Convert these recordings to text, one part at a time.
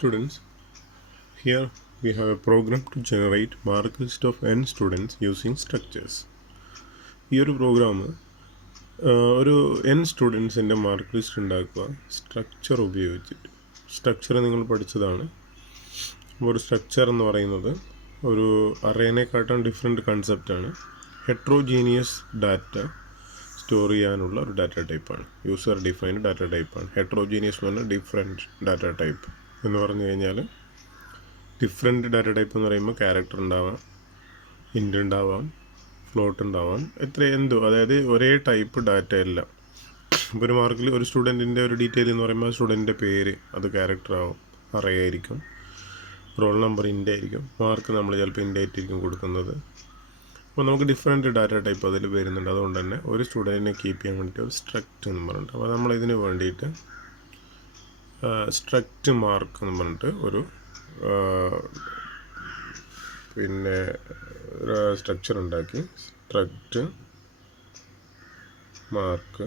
Students, here we have a program to generate mark list of n students using structures. ഈ ഒരു programme ഒരു n സ്റ്റുഡൻസിൻ്റെ mark list ഉണ്ടാക്കുക structure ഉപയോഗിച്ചിട്ട്. Structure നിങ്ങൾ പഠിച്ചതാണ്. അപ്പോൾ ഒരു സ്ട്രക്ചർ എന്ന് പറയുന്നത് ഒരു അറേനെക്കാട്ടും ഡിഫറെൻറ്റ് കൺസെപ്റ്റാണ്. ഹെട്രോജീനിയസ് ഡാറ്റ സ്റ്റോർ ചെയ്യാനുള്ള ഒരു ഡാറ്റ ടൈപ്പാണ്. യൂസർ ഡിഫൈൻഡ് ഡാറ്റ ടൈപ്പാണ്. ഹെട്രോജീനിയസ് എന്ന് പറഞ്ഞാൽ ഡിഫറെൻറ്റ് ഡാറ്റ ടൈപ്പ് എന്ന് പറഞ്ഞു കഴിഞ്ഞാൽ ഡിഫറെൻറ്റ് ഡാറ്റ ടൈപ്പ് എന്ന് പറയുമ്പോൾ ക്യാരക്ടർ ഉണ്ടാവാം, ഇൻറ്റ് ഉണ്ടാവാം, ഫ്ലോട്ട് ഉണ്ടാവാം, എന്തോ അതായത് ഒരേ ടൈപ്പ് ഡാറ്റ അല്ല. ഇപ്പോൾ ഒരു മാർക്കിൽ ഒരു സ്റ്റുഡൻറ്റിൻ്റെ ഒരു ഡീറ്റെയിൽ എന്ന് പറയുമ്പോൾ സ്റ്റുഡൻറ്റിൻ്റെ പേര് അത് ക്യാരക്ടർ ആവും, അറേ ആയിരിക്കും. റോൾ നമ്പർ ഇൻറ്റ് ആയിരിക്കും. മാർക്ക് നമ്മൾ ചിലപ്പോൾ ഇൻറ്റ് ആയിട്ടായിരിക്കും കൊടുക്കുന്നത്. അപ്പോൾ നമുക്ക് ഡിഫറെൻറ്റ് ഡാറ്റ ടൈപ്പ് അതിൽ വരുന്നുണ്ട്. അതുകൊണ്ട് തന്നെ ഒരു സ്റ്റുഡൻറ്റിനെ കീപ്പ് ചെയ്യാൻ വേണ്ടിയിട്ട് ഒരു സ്ട്രക്റ്റ് എന്ന് പറഞ്ഞിട്ട്, അപ്പോൾ നമ്മൾ ഇതിന് വേണ്ടിയിട്ട് സ്ട്രക്റ്റ് മാർക്ക് എന്ന് പറഞ്ഞിട്ട് ഒരു സ്ട്രക്ചർ ഉണ്ടാക്കി. സ്ട്രക്റ്റ് മാർക്ക്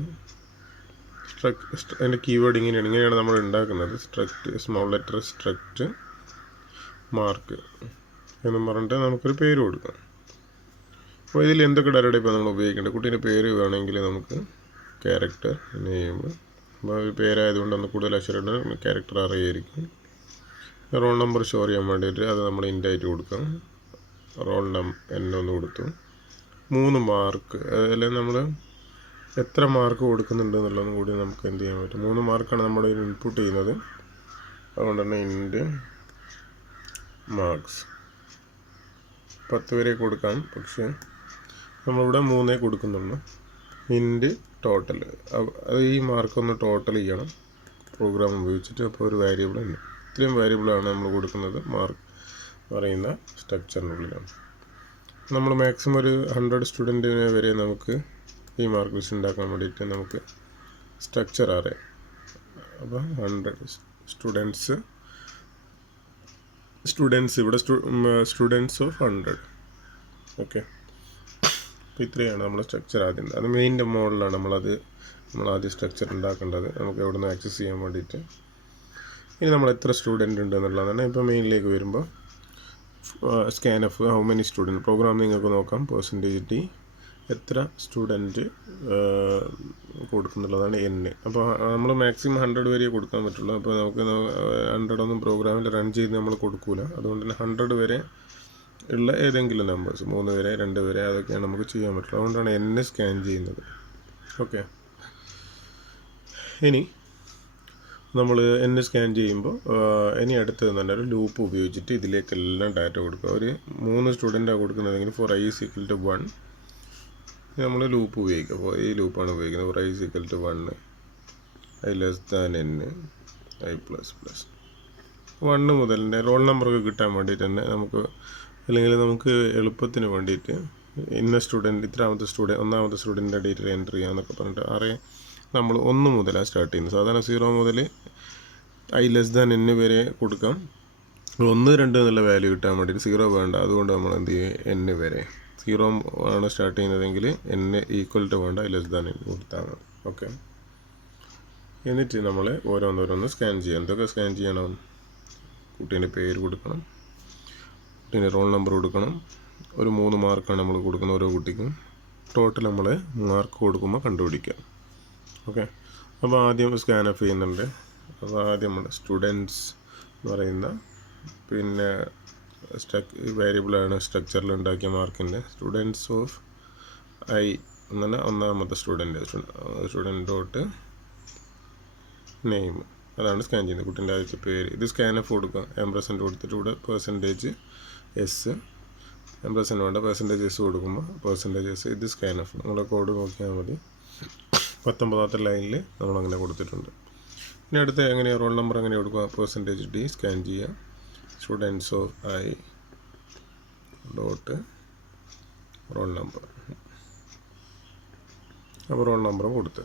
അതിൻ്റെ കീവേഡ് ഇങ്ങനെയാണ് നമ്മൾ ഉണ്ടാക്കുന്നത്. Struct small letter struct mark എന്നും പറഞ്ഞിട്ട് നമുക്കൊരു പേര് കൊടുക്കാം. അപ്പോൾ ഇതിൽ എന്തൊക്കെ ഡാറ്റ ടൈപ്പാണ് നമ്മൾ ഉപയോഗിക്കേണ്ടത്? കുട്ടീൻ്റെ പേര് വേണമെങ്കിൽ നമുക്ക് ക്യാരക്ടർ നെയിം, അപ്പോൾ ഒരു പേരായതുകൊണ്ട് ഒന്ന് കൂടുതൽ അക്ഷരം ക്യാരക്ടർ അറിയായിരിക്കും. റോൾ നമ്പർ സ്റ്റോർ ചെയ്യാൻ വേണ്ടിയിട്ട് അത് നമ്മൾ ഇൻറ്റായിട്ട് കൊടുക്കാം. റോൾ ഒന്ന് കൊടുത്തു. 3 മാർക്ക്, അതിൽ നമ്മൾ എത്ര മാർക്ക് കൊടുക്കുന്നുണ്ട് എന്നുള്ളതും കൂടി നമുക്ക് എന്ത് ചെയ്യാൻ പറ്റും. 3 മാർക്കാണ് നമ്മൾ ഇൻപുട്ട് ചെയ്യുന്നത്. അതുകൊണ്ട് തന്നെ ഇൻറ്റ് മാർക്സ് 10 വരെ കൊടുക്കാം, പക്ഷേ നമ്മളിവിടെ 3 കൊടുക്കുന്നുള്ളൂ. ഇൻറ്റ് ടോട്ടൽ, അത് ഈ മാർക്കൊന്ന് ടോട്ടൽ ചെയ്യണം പ്രോഗ്രാം ഉപയോഗിച്ചിട്ട്. അപ്പോൾ ഒരു വേരിയബിൾ ഉണ്ട്. ഇത്രയും വേരിയബിളാണ് നമ്മൾ കൊടുക്കുന്നത് മാർക്ക് പറയുന്ന സ്ട്രക്ചറിനുള്ളിലാണ്. നമ്മൾ മാക്സിമം ഒരു 100 സ്റ്റുഡൻറ്റിനെ വരെ നമുക്ക് ഈ മാർക്ക് ലിസ്റ്റ് ഉണ്ടാക്കാൻ വേണ്ടിയിട്ട് നമുക്ക് സ്ട്രക്ചർ അറിയാം. അപ്പോൾ 100 സ്റ്റുഡൻസ് ഇവിടെ സ്റ്റുഡൻസ് ഓഫ് 100. ഓക്കെ, അപ്പോൾ ഇത്രയാണ് നമ്മൾ സ്ട്രക്ചർ ആദ്യം. അത് മെയിൻ്റെ മോഡലാണ് നമ്മൾ ആദ്യം സ്ട്രക്ചർ ഉണ്ടാക്കേണ്ടത്, നമുക്ക് എവിടെ നിന്ന് ആക്സസ് ചെയ്യാൻ വേണ്ടിയിട്ട്. ഇനി നമ്മൾ എത്ര സ്റ്റുഡൻറ്റ് ഉണ്ട് എന്നുള്ളതാണ്. ഇപ്പോൾ മെയിനിലേക്ക് വരുമ്പോൾ സ്കാൻഎഫ് ഹൗ മെനി സ്റ്റുഡൻറ്റ് പ്രോഗ്രാം നിങ്ങൾക്ക് നോക്കാം. %t എത്ര സ്റ്റുഡൻറ്റ് കൊടുക്കുന്നുള്ളതാണ് n. അപ്പോൾ നമ്മൾ മാക്സിമം 100 വരെ കൊടുക്കാൻ പറ്റുള്ളൂ. അപ്പോൾ നമുക്ക് 100 പ്രോഗ്രാമിൽ റൺ ചെയ്ത് നമ്മൾ കൊടുക്കൂല. അതുകൊണ്ട് തന്നെ 100 വരെ ഉള്ള ഏതെങ്കിലും നമ്പേഴ്സ്, 3 വരെ 2 വരെ, അതൊക്കെയാണ് നമുക്ക് ചെയ്യാൻ പറ്റുള്ളൂ. അതുകൊണ്ടാണ് n സ്കാൻ ചെയ്യുന്നത്. ഓക്കെ, ഇനി നമ്മൾ n സ്കാൻ ചെയ്യുമ്പോൾ ഇനി അടുത്തത് തന്നെ ഒരു ലൂപ്പ് ഉപയോഗിച്ചിട്ട് ഇതിലേക്കെല്ലാം ഡാറ്റ കൊടുക്കുക. ഒരു 3 സ്റ്റുഡൻറ്റാണ് കൊടുക്കുന്നതെങ്കിൽ for i is equal to 1 നമ്മൾ ലൂപ്പ് ഉപയോഗിക്കുക. അപ്പോൾ ഈ ലൂപ്പാണ് ഉപയോഗിക്കുന്നത്. for i is equal to 1, i less than n, i plus plus 1 മുതൽ റോൾ നമ്പറൊക്കെ കിട്ടാൻ വേണ്ടിയിട്ട് തന്നെ അല്ലെങ്കിൽ നമുക്ക് എളുപ്പത്തിന് വേണ്ടിയിട്ട് ഇന്ന സ്റ്റുഡൻറ്റ് ഇത്രാമത്തെ ഒന്നാമത്തെ സ്റ്റുഡൻറ്റിൻ്റെ ഡീറ്റെയിൽ എൻ്റർ ചെയ്യാമെന്നൊക്കെ പറഞ്ഞിട്ട് നമ്മൾ 1 മുതലാണ് സ്റ്റാർട്ട് ചെയ്യുന്നത്. സാധാരണ 0 മുതൽ i less than n വരെ കൊടുക്കാം. 1, 2 എന്നുള്ള വാല്യൂ കിട്ടാൻ വേണ്ടിയിട്ട് 0 വേണ്ട. അതുകൊണ്ട് നമ്മൾ എന്ത് ചെയ്യും, n വരെ. 0 ആണ് സ്റ്റാർട്ട് ചെയ്യുന്നതെങ്കിൽ n ഈക്വൽ ടു വേണ്ട, i less than n കൊടുത്താൽ മതി. ഓക്കെ, എന്നിട്ട് നമ്മൾ ഓരോന്നോരോന്ന് സ്കാൻ ചെയ്യാം. എന്തൊക്കെ സ്കാൻ ചെയ്യണം? കുട്ടീൻ്റെ പേര് കൊടുക്കണം, കുട്ടീൻ്റെ റോൾ നമ്പർ കൊടുക്കണം. ഒരു 3 മാർക്കാണ് നമ്മൾ കൊടുക്കുന്നത് ഓരോ കുട്ടിക്കും. ടോട്ടൽ നമ്മൾ മാർക്ക് കൊടുക്കുമ്പോൾ കണ്ടുപിടിക്കാം. ഓക്കെ, അപ്പോൾ ആദ്യം സ്കാൻ ഓഫ് ചെയ്യുന്നുണ്ട്. അപ്പോൾ ആദ്യം നമ്മൾ സ്റ്റുഡൻസ് എന്ന് പറയുന്ന വേരിയബിളാണ് സ്ട്രക്ചറിൽ ഉണ്ടാക്കിയ മാർക്കിൻ്റെ. സ്റ്റുഡൻസ് ഓഫ് i എന്നാൽ ഒന്നാമത്തെ സ്റ്റുഡൻറ്റ് ഡോട്ട് നെയിം, അതാണ് സ്കാൻ ചെയ്യുന്നത്. കുട്ടീൻ്റെ ആദ്യത്തെ പേര്. ഇത് സ്കാൻ ഓഫ് കൊടുക്കുക. % കൊടുത്തിട്ട് ഇവിടെ %s, % വേണ്ട, %s കൊടുക്കുമ്പോൾ %s. ഇത് സ്കാൻ ഓഫ്. നിങ്ങളുടെ കോഡ് നോക്കിയാൽ മതി. 19ാമത്തെ ലൈനിൽ നമ്മളങ്ങനെ കൊടുത്തിട്ടുണ്ട്. ഇനി അടുത്ത എങ്ങനെയാണ് റോൾ നമ്പർ എങ്ങനെ കൊടുക്കുക? %d സ്കാൻ ചെയ്യുക. Students of i dot roll number. അപ്പോൾ റോൾ നമ്പറും കൊടുത്ത്.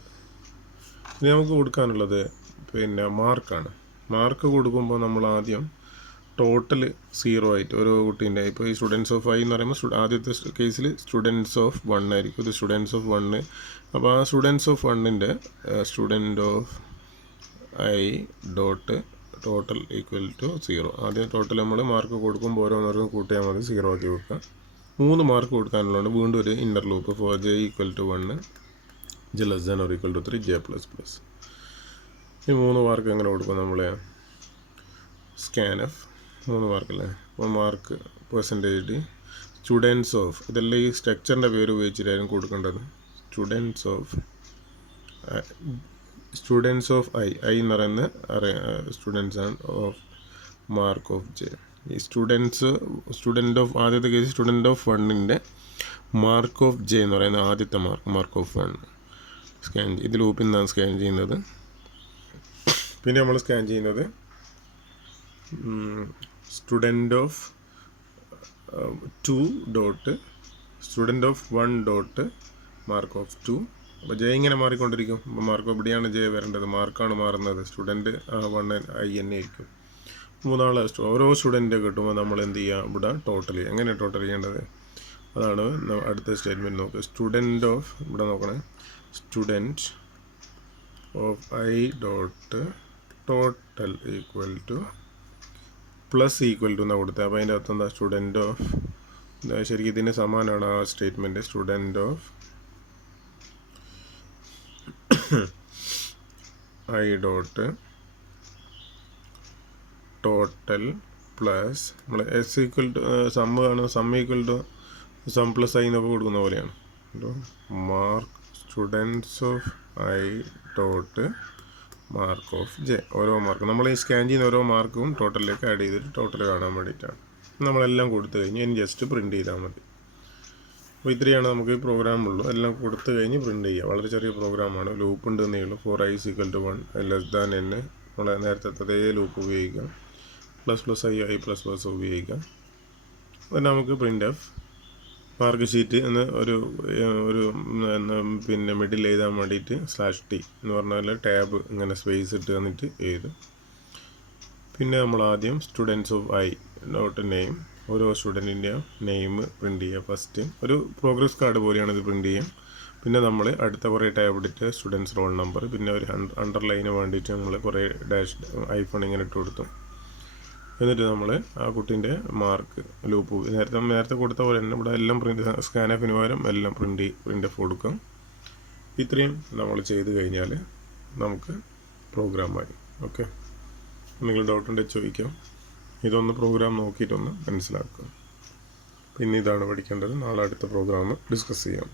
ഇനി നമുക്ക് കൊടുക്കാനുള്ളത് മാർക്കാണ്. മാർക്ക് കൊടുക്കുമ്പോൾ നമ്മൾ ആദ്യം ടോട്ടൽ 0 ആയിട്ട് ഓരോ കുട്ടീൻ്റെ, ഇപ്പോൾ ഈ സ്റ്റുഡൻസ് ഓഫ് i എന്ന് പറയുമ്പോൾ ആദ്യത്തെ കേസിൽ സ്റ്റുഡൻസ് ഓഫ് 1 ആയിരിക്കും. ഇത് സ്റ്റുഡൻസ് ഓഫ് 1. അപ്പോൾ ആ സ്റ്റുഡൻസ് ഓഫ് 1ൻ്റെ student of i dot total equal to 0. ആദ്യം ടോട്ടൽ നമ്മൾ മാർക്ക് കൊടുക്കുമ്പോൾ ഓരോന്നോരോന്ന് കൂട്ടിയാൽ മതി, 0 ആക്കി വെക്കുക. 3 മാർക്ക് കൊടുക്കാനുള്ളതുകൊണ്ട് വീണ്ടും ഒരു inner loop for j equal to 1, j less than or equal to 3, j plus plus. ഈ 3 മാർക്ക് എങ്ങനെ കൊടുക്കും നമ്മൾ? സ്കാൻഎഫ് 3 മാർക്കല്ലേ. 1 മാർക്ക് പെർസെൻറ്റേജ് സ്റ്റുഡൻസ് ഓഫ്, ഇതെല്ലാം ഈ സ്ട്രക്ചറിൻ്റെ പേര് ഉപയോഗിച്ചിട്ടായിരുന്നു കൊടുക്കേണ്ടത്. സ്റ്റുഡൻസ് ഓഫ് ഐ എന്ന് പറയുന്ന സ്റ്റുഡൻസ് ആണ് ഓഫ് മാർക്ക് ഓഫ് ജെ. ഈ സ്റ്റുഡൻറ്റ് ഓഫ് ആദ്യത്തെ കേസ് സ്റ്റുഡൻറ്റ് ഓഫ് 1ൻ്റെ മാർക്ക് ഓഫ് ജെ എന്ന് പറയുന്ന ആദ്യത്തെ മാർക്ക് ഓഫ് 1 സ്കാൻ. ഇത് ലൂപ്പിൽ നിന്നാണ് സ്കാൻ ചെയ്യുന്നത്. പിന്നെ നമ്മൾ സ്കാൻ ചെയ്യുന്നത് student of 2 dot student of 1 dot mark of 2. അപ്പോൾ ജെ ഇങ്ങനെ മാറിക്കൊണ്ടിരിക്കും. അപ്പോൾ മാർക്ക് ഓഫ് ഇവിടെയാണ് ജെ വരേണ്ടത്, മാർക്കാണ് മാറുന്നത്. സ്റ്റുഡൻറ്റ് 1 ഐ തന്നെ ആയിരിക്കും. മൂന്നാളെ ഓരോ സ്റ്റുഡൻറ്റ് കിട്ടുമ്പോൾ നമ്മൾ എന്ത് ചെയ്യുക? ഇവിടെ ടോട്ടൽ ചെയ്യുക. എങ്ങനെ ടോട്ടൽ ചെയ്യേണ്ടത്? അതാണ് അടുത്ത സ്റ്റേറ്റ്മെൻറ്റ് നോക്കുക. സ്റ്റുഡൻറ്റ് ഓഫ്, ഇവിടെ നോക്കണേ, student of I dot total equal to plus equal to എന്നാണ് കൊടുത്തത്. അപ്പോൾ അതിൻ്റെ അർത്ഥം എന്താ? സ്റ്റുഡൻറ്റ് ഓഫ്, ശരിക്കും ഇതിന് സമാനമാണ് ആ statement. Student of I dot total plus നമ്മൾ S equal to sum equal to sum plus I എന്നൊക്കെ കൊടുക്കുന്ന പോലെയാണ്. Mark students of I dot mark of J. ഓരോ മാർക്ക് നമ്മൾ ഈ സ്കാൻ ചെയ്യുന്ന ഓരോ മാർക്കും ടോട്ടലിലേക്ക് ആഡ് ചെയ്തിട്ട് ടോട്ടൽ കാണാൻ വേണ്ടിയിട്ടാണ്. നമ്മളെല്ലാം കൊടുത്തു കഴിഞ്ഞ് ഇനി ജസ്റ്റ് പ്രിൻറ്റ് ചെയ്താൽ മതി. അപ്പോൾ ഇത്രയാണ് നമുക്ക് ഈ പ്രോഗ്രാമുള്ളൂ. എല്ലാം കൊടുത്തു കഴിഞ്ഞ് പ്രിൻറ്റ് ചെയ്യുക. വളരെ ചെറിയ പ്രോഗ്രാമാണ്. ലൂപ്പ് ഉണ്ടെന്നേ ഉള്ളൂ. For i equal to 1, less than n, നമ്മൾ നേരത്തെ അതേ ലൂപ്പ് ഉപയോഗിക്കാം. Plus plus i plus plus ഉപയോഗിക്കാം. പിന്നെ നമുക്ക് പ്രിൻ്റ് എഫ് മാർക്ക് ഷീറ്റ് എന്ന് ഒരു പിന്നെ മിഡിൽ എഴുതാൻ വേണ്ടിയിട്ട് /t എന്ന് പറഞ്ഞാൽ ടാബ് ഇങ്ങനെ സ്പേസ് ഇട്ട് തന്നിട്ട് എഴുതും. പിന്നെ നമ്മൾ ആദ്യം students of I dot name, ഓരോ സ്റ്റുഡൻറ്റിൻ്റെ നെയിം പ്രിൻറ്റ് ചെയ്യുക. ഫസ്റ്റ് ഒരു പ്രോഗ്രസ് കാർഡ് പോലെയാണ് ഇത് പ്രിൻറ്റ് ചെയ്യുക. പിന്നെ നമ്മൾ അടുത്ത കുറേ ടാബ് ഇട്ടിട്ട് സ്റ്റുഡൻസ് റോൾ നമ്പർ, പിന്നെ ഒരു അണ്ടർലൈന് വേണ്ടിയിട്ട് നമ്മൾ കുറേ ഡാഷ് ഐഫോൺ ഇങ്ങനെ ഇട്ട് കൊടുത്തു. എന്നിട്ട് നമ്മൾ ആ കുട്ടീൻ്റെ മാർക്ക് ലൂപ്പ് നേരത്തെ കൊടുത്ത പോലെ തന്നെ ഇവിടെ എല്ലാം പ്രിൻറ്റ്, സ്കാനഫിന് പകരം എല്ലാം പ്രിൻ്റ് എഫ് കൊടുക്കും. ഇത്രയും നമ്മൾ ചെയ്ത് കഴിഞ്ഞാൽ നമുക്ക് പ്രോഗ്രാമായി. ഓക്കെ, നിങ്ങൾ ഡൗട്ട് ഉണ്ടെങ്കിൽ ചോദിക്കാം. ഇതൊന്ന് പ്രോഗ്രാം നോക്കിയിട്ടൊന്ന് മനസ്സിലാക്കുക. പിന്നെ ഇതാണ് പഠിക്കേണ്ടത്. നാളെ അടുത്ത പ്രോഗ്രാം ഡിസ്കസ് ചെയ്യാം.